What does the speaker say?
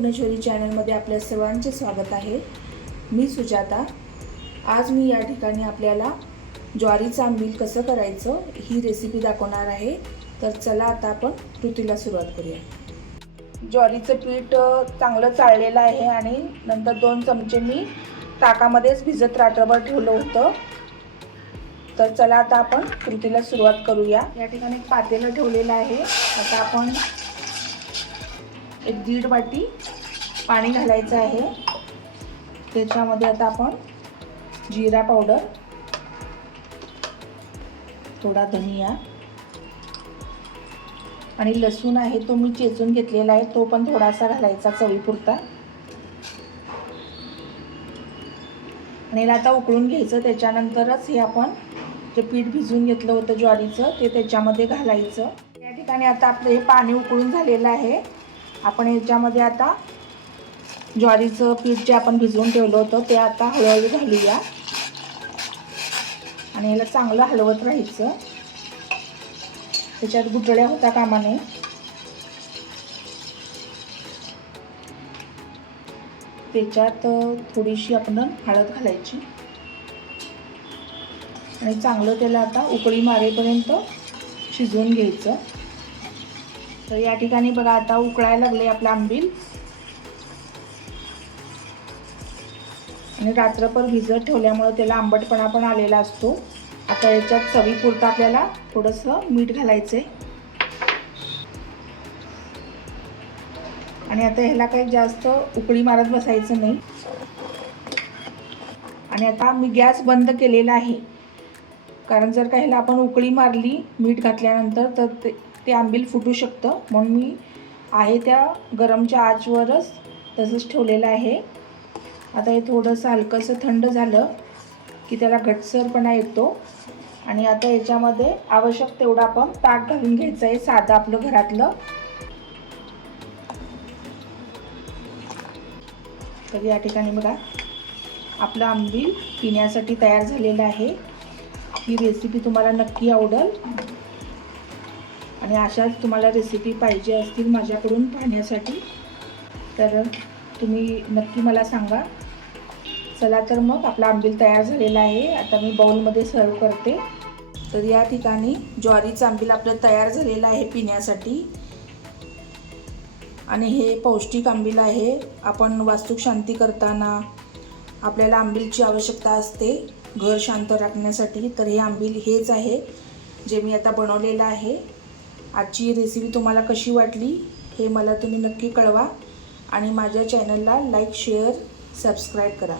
पूर्णेश्वरी चॅनलमध्ये आपल्या सर्वांचे स्वागत आहे। मी सुजाता। आज मी या ठिकाणी आपल्याला ज्वारीचं आंबील कसं करायचं ही रेसिपी दाखवणार आहे। तर चला आता आपण कृतीला सुरुवात करूया। ज्वारीचं पीठ चांगलं चाळलेलं आहे आणि नंतर 2 चमचे मी ताकामध्येच भिजत रात्रभर ठेवलं होतं। तर चला आता आपण कृतीला सुरुवात करूया। या ठिकाणी एक पातेलं ठेवलेलं आहे। आता आपण 1.5 वाटी पाणी घालायचं आहे। त्याच्यामध्ये आता आपण जिरा पावडर, थोडा धनिया आणि लसूण आहे तो मी चेचून घेतलेला आहे, तो पण थोडासा घालायचा चवीपुरता। आणि याला आता उकळून घ्यायचं। त्याच्यानंतरच हे आपण जे पीठ भिजवून घेतलं होतं ज्वारीचं ते त्याच्यामध्ये घालायचं। या ठिकाणी आता आपलं हे पाणी उकळून झालेलं आहे। आपण याच्यामध्ये आता ज्वारीचं पीठ जे आपण भिजवून ठेवलं होतं ते आता हळूहळू घालूया आणि याला चांगलं हलवत राहायचं। त्याच्यात गुठळ्या होता कामा नये। त्याच्यात थोडीशी आपण हळद घालायची आणि चांगलं त्याला आता उकळी मारेपर्यंत शिजवून घ्यायचं। तर या ठिकाणी बघा आता उकळायला लागले आपलं आंबील आणि रात्रभर भिजत ठेवल्यामुळे त्याला आंबटपणा पण आलेला असतो। आता याच्यात चवीपुरतं आपल्याला थोडंसं मीठ घालायचंय आणि आता ह्याला काही जास्त उकळी मारत बसायचं नाही। आणि आता मी गॅस बंद केलेला आहे, कारण जर का ह्याला आपण उकळी मारली मीठ घातल्यानंतर तर ते आंबील फुटू शकतं। म्हणून मी आहे त्या गरमच्या आचवरच तसंच ठेवलेलं आहे। आता हे थोडंसं हलकंसं थंड झालं की त्याला घट्टसरपणा येतो आणि आता याच्यामध्ये आवश्यक तेवढं आपण ताक घालून घ्यायचं आहे, साधं आपलं घरातलं। तर या ठिकाणी बघा आपलं आंबील पिण्यासाठी तयार झालेलं आहे। ही रेसिपी तुम्हाला नक्की आवडेल आणि अशाच तुम्हाला रेसिपी पाहिजे असतील माझ्याकडून पाहण्यासाठी तर तुम्ही नक्की मला सांगा। चला तर मग आपला आंबील तयार झालेला आहे। आता मी बाउलमध्ये सर्व करते। तर या ठिकाणी ज्वारीचं आंबील आपलं तयार झालेलं आहे पिण्यासाठी आणि हे पौष्टिक आंबील आहे। आपण वास्तुक शांती करताना आपल्याला आंबीलची आवश्यकता असते घर शांत राखण्यासाठी। तर हे आंबील हेच आहे जे मी आता बनवलेलं आहे। आजची रेसिपी तुम्हाला कशी वाटली हे मला तुम्ही नक्की कळवा आणि माझ्या चॅनलला लाईक, शेअर, सबस्क्राईब करा।